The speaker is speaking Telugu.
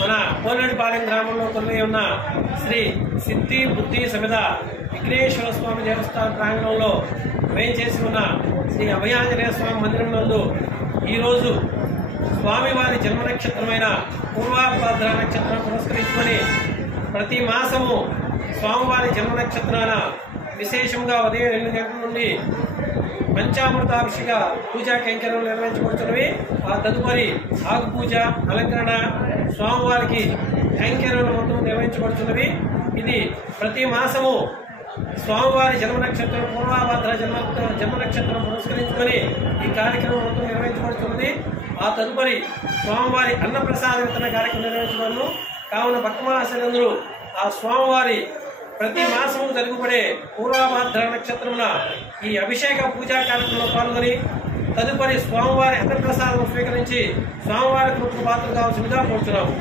మన పోలేడుపాలెం గ్రామంలో కొలువై ఉన్న శ్రీ సిద్ధి బుద్ధి సమేత విఘ్నేశ్వర స్వామి దేవస్థాన ప్రాంగణంలో వేయించేసి ఉన్న శ్రీ అభయాంజనేయ స్వామి మందిరం నందు ఈరోజు స్వామివారి జన్మ నక్షత్రమైన పూర్వాభద్ర నక్షత్రం పురస్కరించుకొని ప్రతి మాసము స్వామివారి జన్మ నక్షత్రాన విశేషంగా ఉదయం 2 గంటల నుండి పంచామృతాభిషేక పూజా కైంకర్యాలు నిర్వహించబడుతున్నవి. ఆ తదుపరి ఆకు పూజ, అలంకరణ, స్వామివారికి కైంకర్యాలు మొత్తం నిర్వహించబడుతున్నవి. ఇది ప్రతి మాసము స్వామివారి జన్మ నక్షత్రం పూర్వాభద్ర జన్మ నక్షత్రం పురస్కరించుకొని ఈ కార్యక్రమం మొత్తం నిర్వహించబడుతున్నది. ఆ తదుపరి స్వామివారి అన్నప్రసాద వితరణ కార్యక్రమం నిర్వహించబడును. కావున భక్తమహాశయులందరూ ఆ స్వామివారి ప్రతి మాసము జరుగుబడే పూర్వాభద్ర నక్షత్రమున ఈ అభిషేక పూజా కార్యక్రమంలో పాల్గొని తదుపరి స్వామివారి అన్నప్రసాదం స్వీకరించి స్వామివారి కృపకు పాత్రలు కావాల్సిందిగా కోరుతున్నాము.